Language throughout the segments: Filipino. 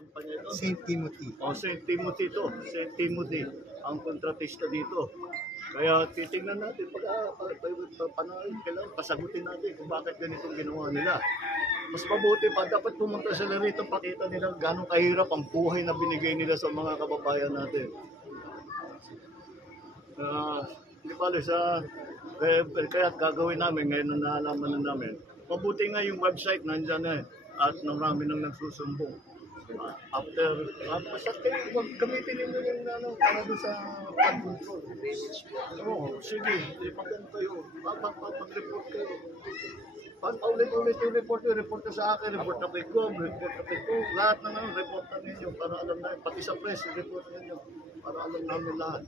kumpanya ito? St. Timothy. O, St. Timothy ito. St. Timothy ang kontratista dito. Kaya titingnan natin kailangan pasagutin natin kung bakit ganitong ginawa nila. Mas mabuti pa, dapat pumunta sila rito, pakita nila gano'ng kahirap ang buhay na binigay nila sa mga kababayan natin. Hindi pala kaya gagawin namin ngayon na naalaman na namin. Mabuti nga yung website nandyan na at marami nang nagsusumbong. Basta kayo, gamitin ninyo yung para doon sa flood control. Oo, sige, lipagan kayo. Mag-report kayo. Paulit-ulit yung report na sa akin, report na kay Gob, report na kay Gob. Lahat ng report na ninyo para alam na, pati sa press, report ninyo para alam namin lahat.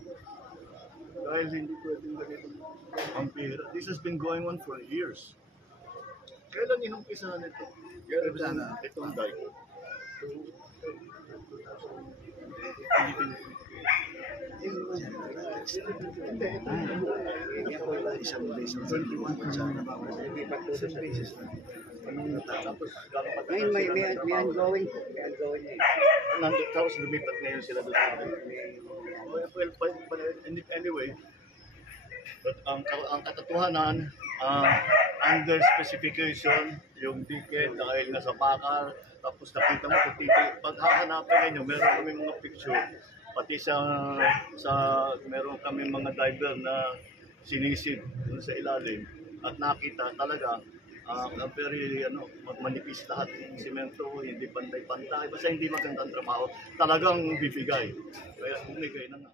Dahil hindi pwedeng ganito ang pira. This has been going on for years. Kailan inumpisahan ito? Itong dike. Isang beses. 21 beses. Ngayon may ongoing. Tapos lumipat ngayon sila doon. Anyway, but ang katotohanan, under specification, yung ticket dahil nasa bakal, tapos nakita mo kung ticket, pag hahanapin ninyo, meron kami mga picture, pati meron kami mga diver na sinisid dun sa ilalim, at nakita talaga, very manipis lahat ng simento, hindi pantay-pantay, basta hindi magandang trabaho, talagang bibigay. Kaya bumigay na nga.